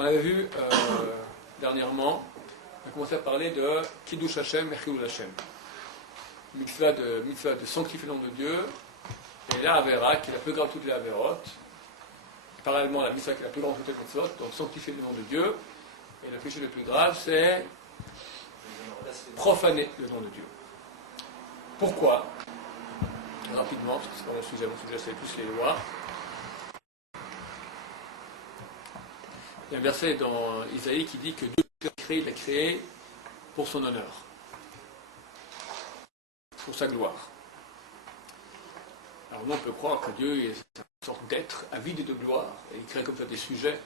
On avait vu dernièrement, on a commencé à parler de Kiddush Hashem et Chilul Hashem. Mitzvah de sanctifier le nom de Dieu, et la Avera, qui est la plus grande de toutes les Averot. Parallèlement, la mitzvah qui est la plus grande de toutes les mitzvot, donc sanctifier le nom de Dieu. Et le péché le plus grave, c'est profaner le nom de Dieu. Pourquoi? Rapidement, parce que c'est pas mon sujet c'est plus les lois. Il y a un verset dans Isaïe qui dit que Dieu il a créé pour son honneur, pour sa gloire. Alors nous on peut croire que Dieu est une sorte d'être avide de gloire, et il crée comme ça des sujets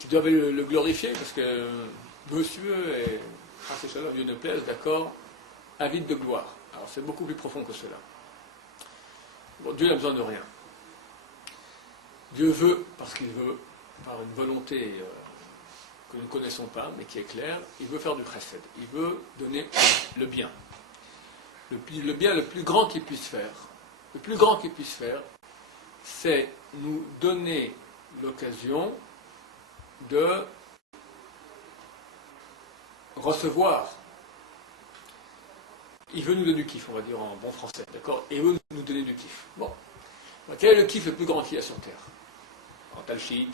qui doivent le glorifier, parce que monsieur est, à ces choses-là, Dieu ne plaise, d'accord, avide de gloire. Alors c'est beaucoup plus profond que cela. Bon, Dieu n'a besoin de rien. Dieu veut, parce qu'il veut, par une volonté que nous ne connaissons pas, mais qui est claire, il veut faire du chesed. Il veut donner le bien. Le bien le plus grand qu'il puisse faire. Le plus grand qu'il puisse faire, c'est nous donner l'occasion de recevoir. Il veut nous donner du kiff, on va dire en bon français, d'accord? Et il veut nous donner du kiff. Bon. Quel est le kiff le plus grand qu'il y a sur Terre? Alors, t'as le shit,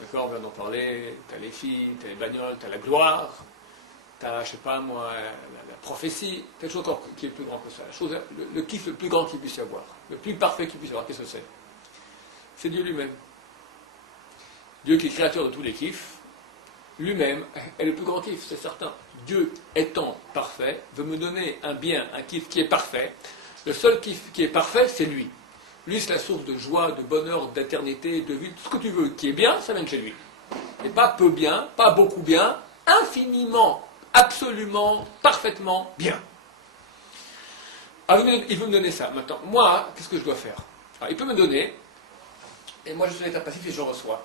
d'accord, on vient d'en parler, t'as les filles, t'as les bagnoles, t'as la gloire, t'as, je sais pas moi, la prophétie, quelque chose encore qui est plus grand que ça. Le kiff le plus grand qu'il puisse y avoir, le plus parfait qu'il puisse y avoir, qu'est-ce que c'est? C'est Dieu lui-même. Dieu qui est créateur de tous les kiffs, lui-même est le plus grand kiff, c'est certain. Dieu étant parfait, veut me donner un bien, un kiff qui est parfait. Le seul kiff qui est parfait, c'est lui. Lui, c'est la source de joie, de bonheur, d'éternité, de vie, tout ce que tu veux, qui est bien, ça vient de chez lui. Et pas peu bien, pas beaucoup bien, infiniment, absolument, parfaitement bien. Alors, il veut me donner ça. Maintenant, moi, qu'est-ce que je dois faire? Alors, il peut me donner, et moi je suis en état passif et je reçois.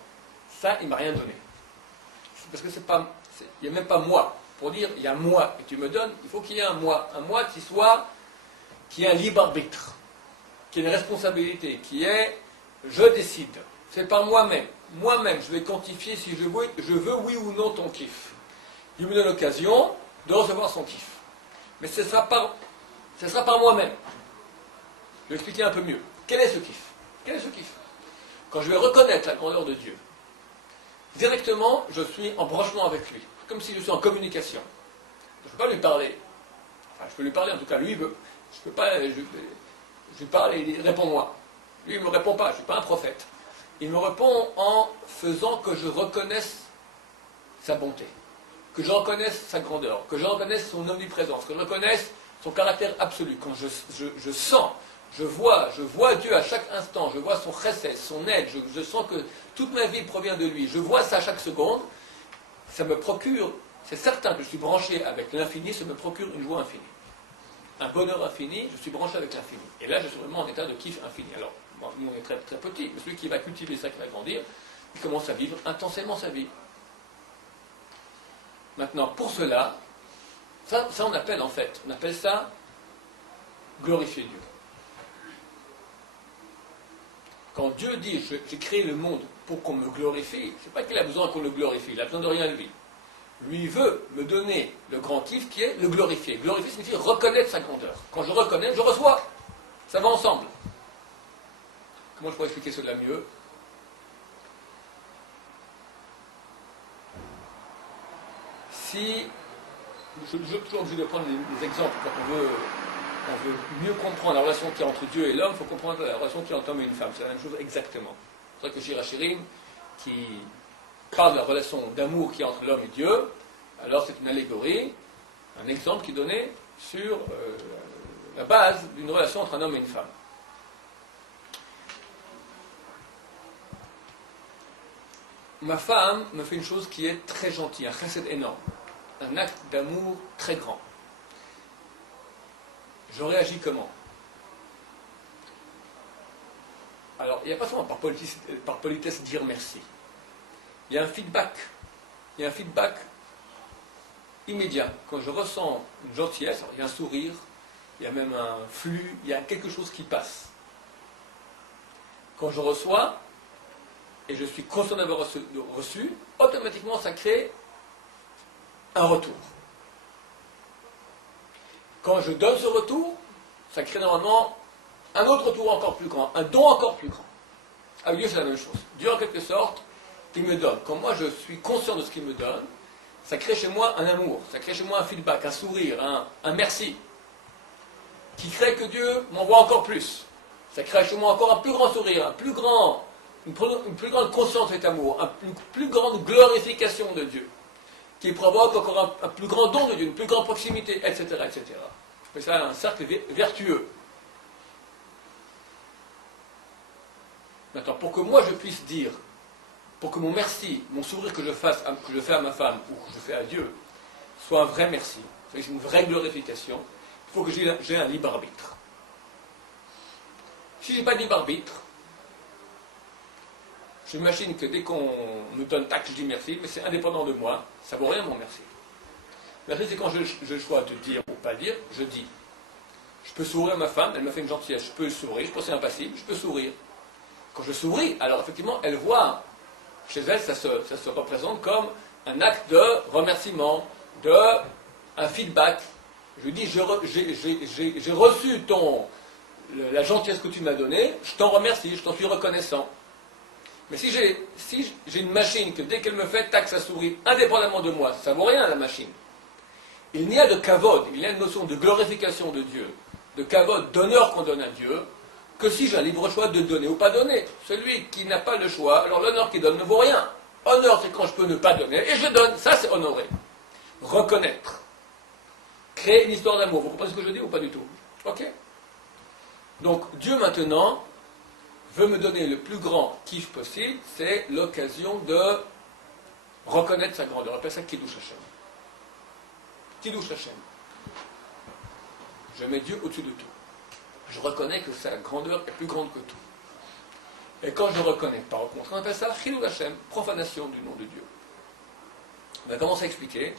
Ça, il ne m'a rien donné. Parce que il n'y a même pas moi. Pour dire, il y a moi et tu me donnes, il faut qu'il y ait un moi qui ait un libre arbitre, qui ait une responsabilité, qui est je décide. C'est pas moi-même. Moi-même, je vais quantifier si je veux oui ou non ton kiff. Il me donne l'occasion de recevoir son kiff. Mais ce sera par moi-même. Je vais expliquer un peu mieux. Quel est ce kiff? Quel est ce kiff? Quand je vais reconnaître la grandeur de Dieu, directement, je suis en branchement avec lui. Comme si je suis en communication. Je ne peux pas lui parler. Enfin, je peux lui parler, en tout cas, lui, il veut. Je peux pas. Je lui parle et il répond moi. Lui, il ne me répond pas, je ne suis pas un prophète. Il me répond en faisant que je reconnaisse sa bonté, que je reconnaisse sa grandeur, que je reconnaisse son omniprésence, que je reconnaisse son caractère absolu. Quand je sens, je vois Dieu à chaque instant, je vois son chesed, son aide, je sens que toute ma vie provient de lui, je vois ça à chaque seconde, ça me procure, c'est certain que je suis branché avec l'infini, ça me procure une joie infinie. Un bonheur infini, je suis branché avec l'infini. Et là, je suis vraiment en état de kiff infini. Alors, nous on est très, très petit, mais celui qui va cultiver ça, qui va grandir, il commence à vivre intensément sa vie. Maintenant, pour cela, ça on appelle ça glorifier Dieu. Quand Dieu dit j'ai créé le monde pour qu'on me glorifie, c'est pas qu'il a besoin qu'on le glorifie, il a besoin de rien de lui. Lui veut me donner le grand kiff qui est le glorifier. Glorifier signifie reconnaître sa grandeur. Quand je reconnais, je reçois. Ça va ensemble. Comment je pourrais expliquer cela mieux? Si je suis toujours obligé de prendre des exemples quand on veut mieux comprendre la relation qu'il y a entre Dieu et l'homme, il faut comprendre la relation qu'il y a entre l'homme et une femme. C'est la même chose exactement. C'est vrai que Shir Hashirim, qui parle de la relation d'amour qu'il y a entre l'homme et Dieu, alors c'est une allégorie, un exemple qui est donné sur la base d'une relation entre un homme et une femme. Ma femme me fait une chose qui est très gentille, un chesed énorme, un acte d'amour très grand. Je réagis comment? Alors, il n'y a pas seulement par politesse dire merci. Il y a un feedback. Il y a un feedback immédiat. Quand je ressens une gentillesse, alors il y a un sourire, il y a même un flux, il y a quelque chose qui passe. Quand je reçois, et je suis conscient d'avoir reçu, automatiquement ça crée un retour. Quand je donne ce retour, ça crée normalement un autre retour encore plus grand, un don encore plus grand. Avec Dieu, c'est la même chose. Dieu, en quelque sorte, il me donne. Quand moi je suis conscient de ce qu'il me donne, ça crée chez moi un amour, ça crée chez moi un feedback, un sourire, un merci, qui crée que Dieu m'envoie encore plus. Ça crée chez moi encore un plus grand sourire, une plus grande conscience de cet amour, une plus grande glorification de Dieu, qui provoque encore un plus grand don de Dieu, une plus grande proximité, etc. etc. Mais ça, un cercle vertueux. Maintenant, pour que moi je puisse dire, pour que mon merci, mon sourire que je fais à ma femme ou que je fais à Dieu, soit un vrai merci, c'est une vraie glorification, il faut que j'ai un libre arbitre. Si je n'ai pas de libre arbitre, j'imagine que dès qu'on me donne tac, je dis merci, mais c'est indépendant de moi, ça vaut rien mon merci. Merci, c'est quand j'ai le choix de dire ou pas dire, je dis. Je peux sourire à ma femme, elle m'a fait une gentillesse, je peux sourire, je pense que c'est impassible, je peux sourire. Quand je souris, alors effectivement, elle voit, chez elle, ça se représente comme un acte de remerciement, un feedback. Je lui dis, j'ai reçu la gentillesse que tu m'as donnée, je t'en remercie, je t'en suis reconnaissant. Mais si j'ai une machine que dès qu'elle me fait, tac, ça sourit, indépendamment de moi, ça ne vaut rien la machine. Il n'y a de kavod, il y a une notion de glorification de Dieu, de kavod, d'honneur qu'on donne à Dieu, que si j'ai un libre choix de donner ou pas donner. Celui qui n'a pas le choix, alors l'honneur qu'il donne ne vaut rien. Honneur, c'est quand je peux ne pas donner, et je donne, ça c'est honorer. Reconnaître. Créer une histoire d'amour. Vous comprenez ce que je dis ou pas du tout? Ok? Donc Dieu maintenant veut me donner le plus grand kiff possible, c'est l'occasion de reconnaître sa grandeur. On appelle ça Kiddush Hashem. Kiddush Hashem. Je mets Dieu au-dessus de tout. Je reconnais que sa grandeur est plus grande que tout. Et quand je ne reconnais pas, au contraire, on appelle ça Chilul Hashem, profanation du nom de Dieu. On va commencer à expliquer.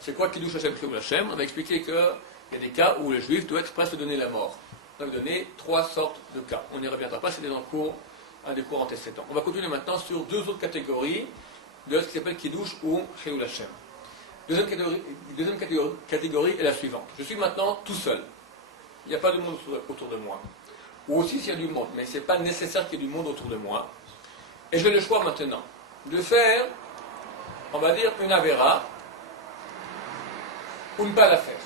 C'est quoi Kiddush Hashem, Chilul Hashem? On va expliquer qu'il y a des cas où le juif doit être presque donner la mort. On va donner 3 sortes de cas. On n'y reviendra pas, c'était dans un des cours antécédents. On va continuer maintenant sur 2 autres catégories de ce qui s'appelle Kiddush ou Chilul Hashem. Deuxième catégorie est la suivante. Je suis maintenant tout seul. Il n'y a pas de monde autour de moi. Ou aussi s'il y a du monde, mais ce n'est pas nécessaire qu'il y ait du monde autour de moi. Et j'ai le choix maintenant de faire, on va dire, une avéra ou ne pas la faire.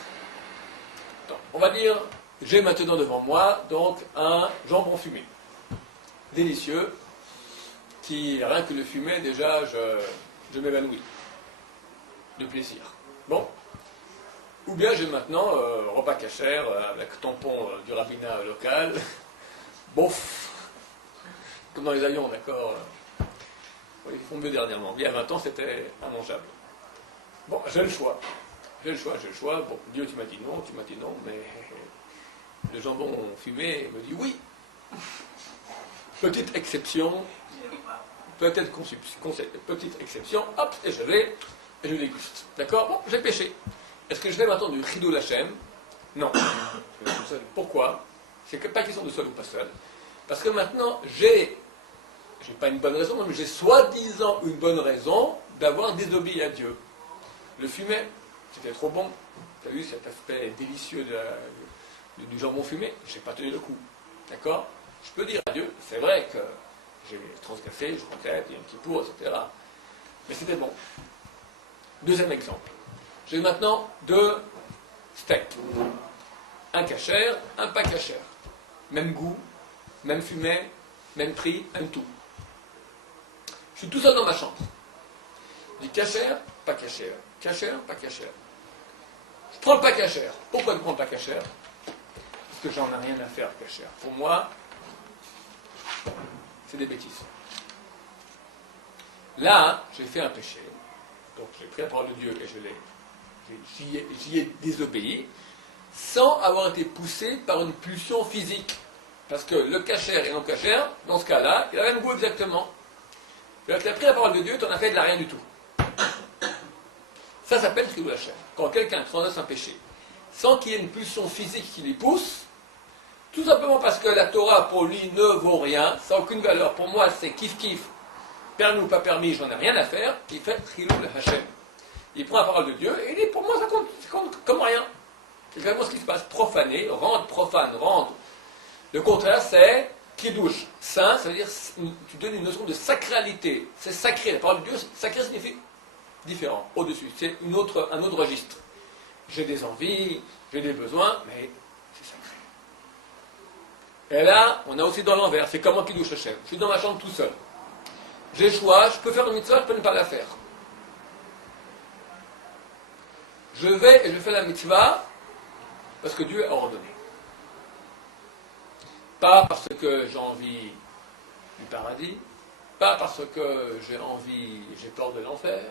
Donc, on va dire, j'ai maintenant devant moi donc un jambon fumé. Délicieux, qui, rien que le fumer, déjà, je m'évanouis de plaisir. Bon. Ou bien j'ai maintenant repas cachère avec tampon du rabbinat local. Bof. Comme dans les avions, d'accord. Ils font mieux dernièrement. Il y a 20 ans, c'était immangeable. Bon, j'ai le choix. J'ai le choix. Bon, Dieu, tu m'as dit non, mais le jambon fumé me dit oui. Petite exception, petite exception, hop, et je vais, et je déguste. D'accord? Bon, j'ai péché. Est-ce que je vais maintenant du Chilul Hashem? Non. Je vais tout seul. Pourquoi? C'est pas question de seul ou pas seul. Parce que maintenant, j'ai pas une bonne raison, mais j'ai soi-disant une bonne raison d'avoir désobéi à Dieu. Le fumet, c'était trop bon. Tu as vu cet aspect délicieux du jambon fumé? Je n'ai pas tenu le coup. D'accord? Je peux dire à Dieu, c'est vrai que j'ai transgressé, je regrette, il y a un petit pour, etc. Mais c'était bon. Deuxième exemple. J'ai maintenant 2 steaks. Un cachère, un pas cachère. Même goût, même fumée, même prix, même tout. Je suis tout seul dans ma chambre. Je dis cachère, pas cachère. Cachère, pas cachère. Je prends le pas cachère. Pourquoi je prends le pas cachère? Parce que j'en ai rien à faire cachère. Pour moi, c'est des bêtises. Là, j'ai fait un péché. Donc j'ai pris la parole de Dieu et j'y ai désobéi, sans avoir été poussé par une pulsion physique. Parce que le cachère et non cachère, dans ce cas-là, il a le même goût exactement. Tu as pris la parole de Dieu, tu n'en as fait de la rien du tout. Ça s'appelle Chilul Hashem. Quand quelqu'un transgresse un péché, sans qu'il y ait une pulsion physique qui lui pousse, tout simplement parce que la Torah pour lui ne vaut rien, ça n'a aucune valeur. Pour moi, c'est kiff-kiff. permis ou pas permis, j'en ai rien à faire, il fait Chilul Hashem. Il prend la parole de Dieu et il dit, pour moi, ça compte comme rien. C'est vraiment ce qui se passe. Profaner, rendre, profane, rendre. Le contraire, c'est Kiddush. Saint, ça veut dire, tu donnes une notion de sacralité. C'est sacré. La parole de Dieu, sacré signifie différent, au-dessus. C'est un autre registre. J'ai des envies, j'ai des besoins, mais c'est sacré. Et là, on a aussi dans l'envers. C'est comment Kiddush Hashem. Je suis dans ma chambre tout seul. J'ai le choix, je peux faire une mitzvah, je peux ne pas la faire. Je vais et je fais la mitzvah parce que Dieu a ordonné. Pas parce que j'ai envie du paradis, pas parce que j'ai peur de l'enfer,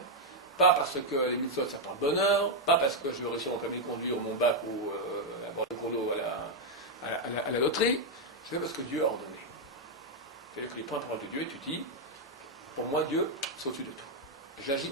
pas parce que les mitzvot ça porte bonheur, pas parce que je veux réussir mon permis de conduire mon bac ou avoir le gros lot à la loterie, je fais parce que Dieu a ordonné. C'est-à-dire que tu prends la parole de Dieu et tu dis, pour moi Dieu, c'est au-dessus de tout. J'agis